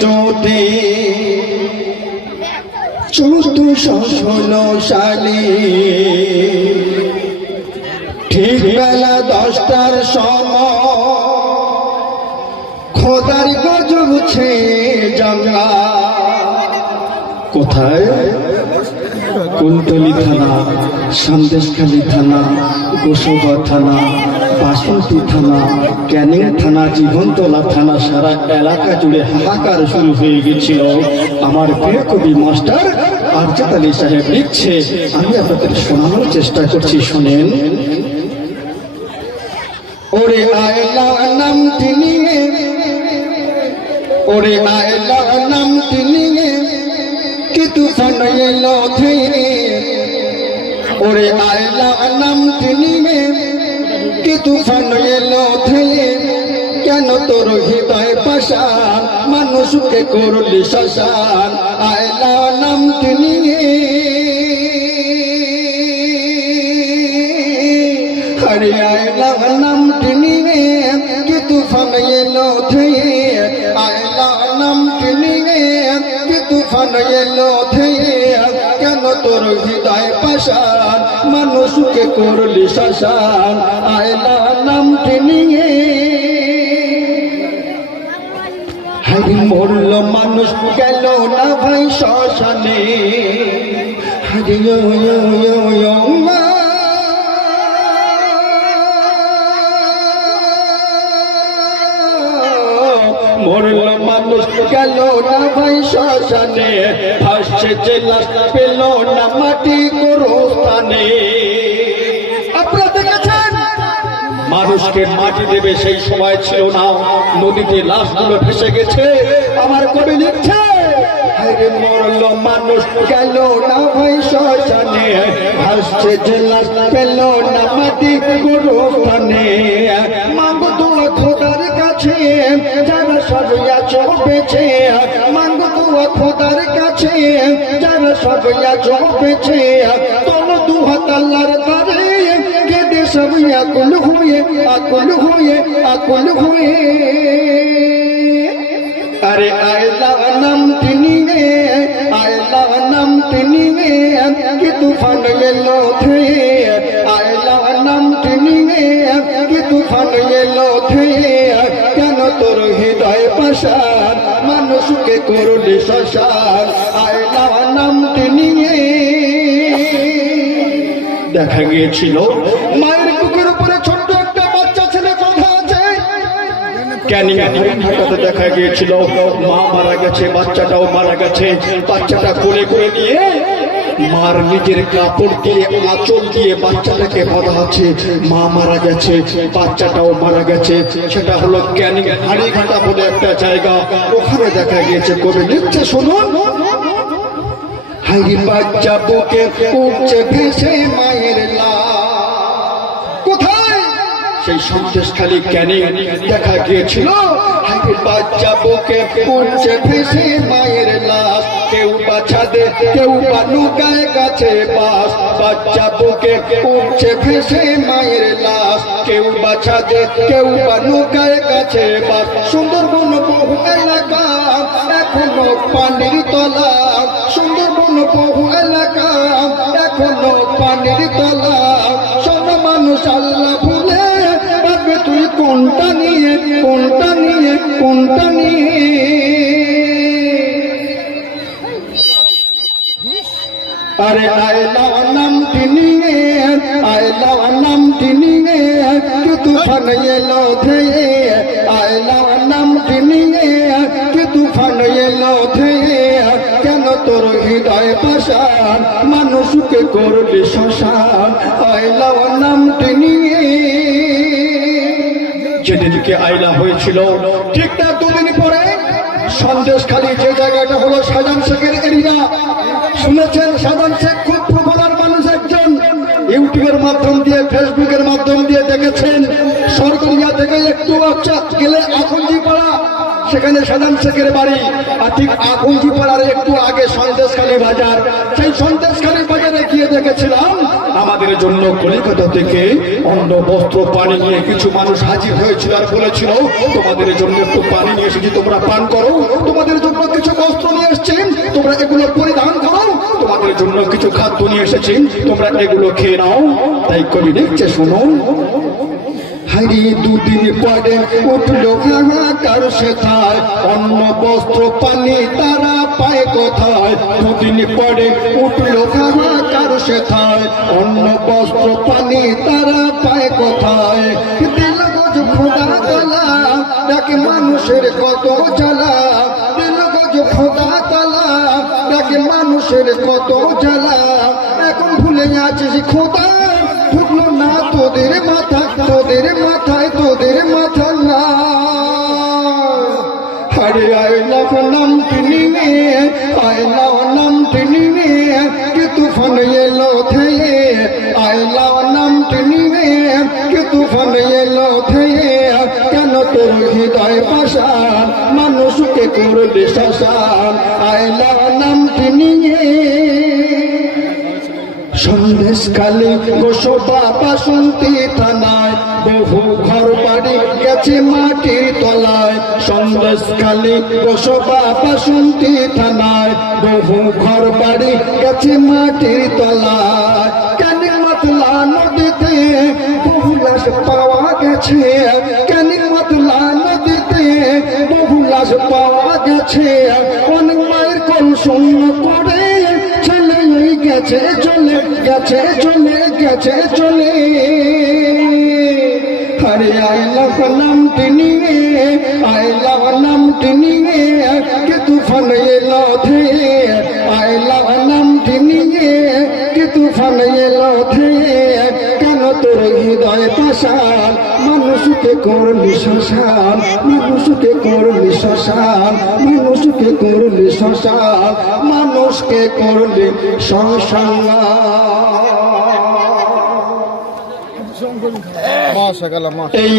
জ্যৈষ্ঠতে চৌদ্দশো ষোলো সালে। ঠিক বেলা দশটার সময় খোদার গজব ছে জঙ্গা কোথায়? কুলতলি থানা সন্দেশখালী থানা গোসবা থানা বাসন্তী থানা ক্যানিং থানা জীবনতলা থানা সারা এলাকা জুড়ে হাহাকার শুরু হয়ে গেছিল। আমার প্রিয় কবি মাস্টার আরজাদ আলী সাহেব লিখছে, আমি আপনাদের শোনানোর চেষ্টা করছি, শোনেন। ওরে আয়লা নাম তিনি, ওরে আয়লা নাম তিনি। তুফান এলো ধীরে ওরে আয়লা নাম তিনি কি তুফান এলো ধীরে কেন তোর হৃদয় পাশান মানুষকে করলি শ্মশান আয়লা নাম তিনি হরে আয়লা নাম তিনি কি তুফান এলো ধীরে কেন তোর হৃদয় পাশান মানুষকে করলি শ্মশান আয়লা নাম তিনি হারি মরল মানুষ গেল না ভাই শ্মশানে হারি মা। মরল মানুষ গেল না ভাই শ্মশানে, ভাসছে জেলা পেল না মাটি গোরস্থানে। আপনারা মানুষকে মাটি দেবে সেই সময় ছিল না। নদীতে লাশ লাশগুলো ভেসে গেছে। আমার কবি লিখছে মরল মানুষ গেল না ভাই শ্মশানে, ভাসছে যে লাশ পেল না মাটি গোরস্থানে। মাগো কাছে, যারা সবইয়া চোপেছে মাগো তোমার খোদার কাছে, যারা সবইয়া চোপেছে তোর দুহাত আল্লাহর দ্বারে কেঁদে সবই আকুল হয়ে আকুল হয়ে আকুল হয়ে। আরে আয়লা নাম তিনি আয়লা নাম তিনি কি তুফান এলো থে আয়লা নাম তিনি কি তুফান এলো থে কেন তোর হৃদয় মানুষকে করলি শ্মশান আয়লা নাম তিনি দেখা গিয়েছিল, মায়ের বুকের উপরে ছোট্ট একটা বাচ্চা ছেলে বাঁধা আছে। ক্যানিং ঢাকাতে দেখা গিয়েছিল, মা মারা গেছে, বাচ্চাটাও মারা গেছে, বাচ্চাটা কোলে করে নিয়ে মার নিজের কাপড় দিয়ে আঁচল দিয়ে বাচ্চাটাকে বাঁধা আছে। মা মারা গেছে, বাচ্চাটাও মারা গেছে। সেটা হলো ক্যানিং হাড়িঘাটা বলে একটা জায়গা। ওখানে দেখা গিয়েছে কবি লিখছে শুনুন। মায়ের কোথায়? সেই সন্দেশ খালি ক্যানে দেখা গিয়েছিল। হাইরি বাচ্চা বুকে উঠছে ভেসে মায়ের লাশ। কেউ বা ছাদে কেউ বা লুকায় গাছে বাস, বাচ্চা বুকে উঠছে ভেসে মায়ের লাশ। কেউ বা ছাদে কেউ বা লুকায় গাছে বাস, সুন্দরবন বহু এলাকা এখনও পানির তলা। সুন্দরবন বহু আরে আয়লা নাম তিনি আয়লা নাম তিনি কি তুফান এলো ধেয়ে। আয়লা নাম তিনি কি তুফান এলো ধেয়ে। কেন তোর হৃদয় মানুষকে আয়লা নাম তিনি যেদিনকে আয়লা হয়েছিল, ঠিক তার দুদিন পরে সন্দেশ খালি যে জায়গাটা হলো সাজান শেখের এরিয়া শুনেছেন? ইউটিউবের মাধ্যম দিয়ে, ফেসবুকের মাধ্যম দিয়ে দেখেছেন। সরকারিয়া থেকে একটু আচ্ছা গেলে আকুঞ্জি পাড়া সেখানে সাজান শেখের বাড়ি। আর ঠিক আকুঞ্জি পাড়ার একটু আগে সন্দেশখালী বাজার। সেই সন্দেশখালী বাজারে গিয়ে দেখেছিলাম, আমাদের জন্য কলিকাতা থেকে অন্ন, বস্ত্র, পানি নিয়ে কিছু মানুষ হাজির হয়েছিল আর বলেছিল, তোমাদের জন্য একটু পানি নিয়ে এসেছি, তোমরা পান করো। তোমাদের জন্য কিছু বস্ত্র নিয়ে এসেছি তোমরা এগুলো পরিধান করো। জন্য কিছু খাদ্য নিয়ে এসেছি। তোমরা এগুলো খেয়ে নাও। তাই কবি লিখছে, শোনো। হারি দুদিন পরে উঠল হাহাকার সেথায়। অন্ন, বস্ত্র, পানি তারা পায় কোথায়? দুদিন পরে উঠল হাহাকার সেথায়। অন্ন, বস্ত্র, পানি তারা পায় কোথায়? দিল গজ ডাকে মানুষের কত জ্বালা? দিল গজ খোদা মানুষের কত জ্বালা। এখন ভুলে আছিস খোদা। ঢুকলো না তোদের মাথা, তোদের মাথায়, তোদের মাথা না। হরে আয়লা নাম তিনি আয়লা নাম তিনি কি তুফান এলো থেয়ে আয়লা নাম তিনি কি তুফান এলো থেয়ে কেন তোর হৃদয় পাশান? মানুষকে করলে শাসান আয়লা তিনি সন্দেশকালে গোসবা বাসন্তী থানায় বহু ঘর বাড়ি গেছে মাটির তলায়। সন্দেশকালে গোসবা বাসন্তী থানায় বহু ঘর বাড়ি গেছে মাটির তলায়। কেন মতলা নদীতে বহু লাশ পাওয়া গেছে। কেন মতলা নদীতে বহু লাশ পাওয়া গেছে। অনেক কল শূন্য করে চলে গেছে চলে গেছে চলে গেছে, চলে। হরে আইলা নাম তিনি আইলা নাম তিনি কে তুফান এলো থে আইলা নাম তিনি কে তুফান এলো থে কেন তোর হৃদয় পাশান? মানুষকে করলি শ্মশান, মানুষকে করলি মানুষকে করলে মানুষকে করলে সংসার। এই